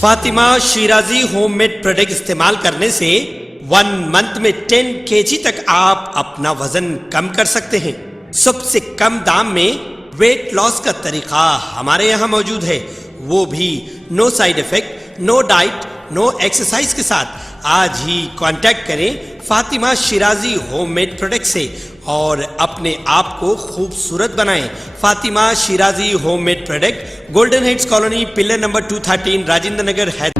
Fatima Shirazi homemade product इस्तेमाल करने से 1 मंथ में 10 kg तक आप अपना वजन कम कर सकते हैं। सबसे कम दाम में वेट लॉस का तरीका हमारे यहाँ मौजूद है, वो भी no side effect, no diet, no exercise के साथ। आज ही कांटेक्ट करें फातिमा शिराजी होममेड प्रोडक्ट से और अपने आप को खूबसूरत बनाएं। Fatima Shirazi homemade product, golden heads colony, pillar number 213, Rajendra Nagar, Hyderabad.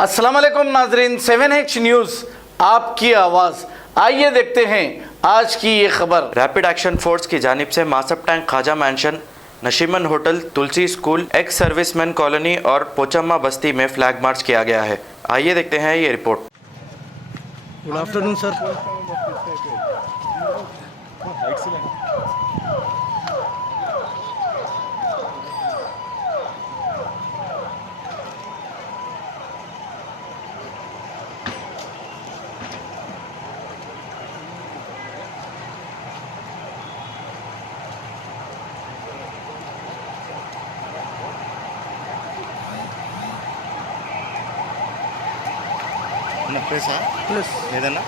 अस्सलाम वालेकुम नाजरीन, 7H न्यूज़ आपकी आवाज़। आइए देखते हैं आज की ये खबर। रैपिड एक्शन फोर्स की जानिब से मासब टैंक, खाजा मैंशन, नशीमन होटल, तुलसी स्कूल, एक्स सर्विसमैन कॉलोनी और पोचम्मा बस्ती में फ्लैग मार्च किया गया है। आइए देखते हैं ये report. Good afternoon sir. Plus ఏదన్నా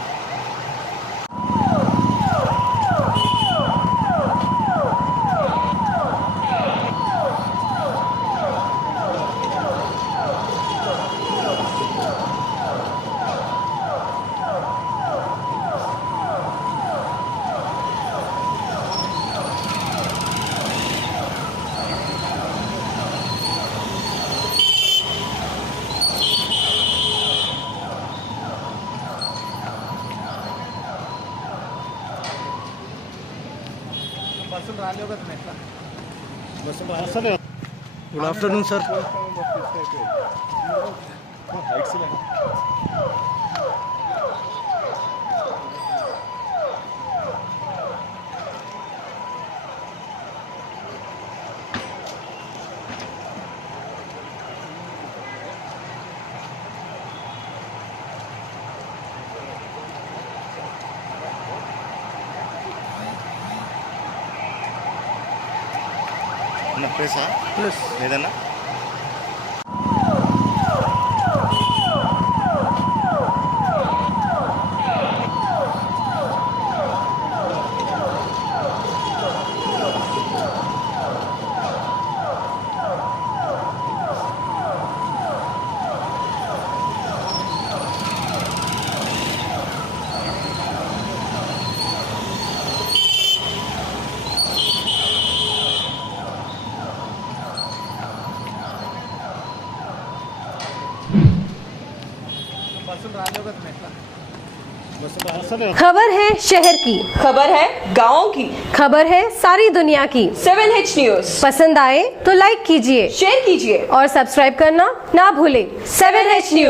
गुड आफ्टरनून सर। ప్లస్ ఏదన్నా खबर है शहर की, खबर है गाँव की, खबर है सारी दुनिया की। 7H न्यूज़ पसंद आए तो लाइक कीजिए, शेयर कीजिए और सब्सक्राइब करना ना भूलें। 7H news.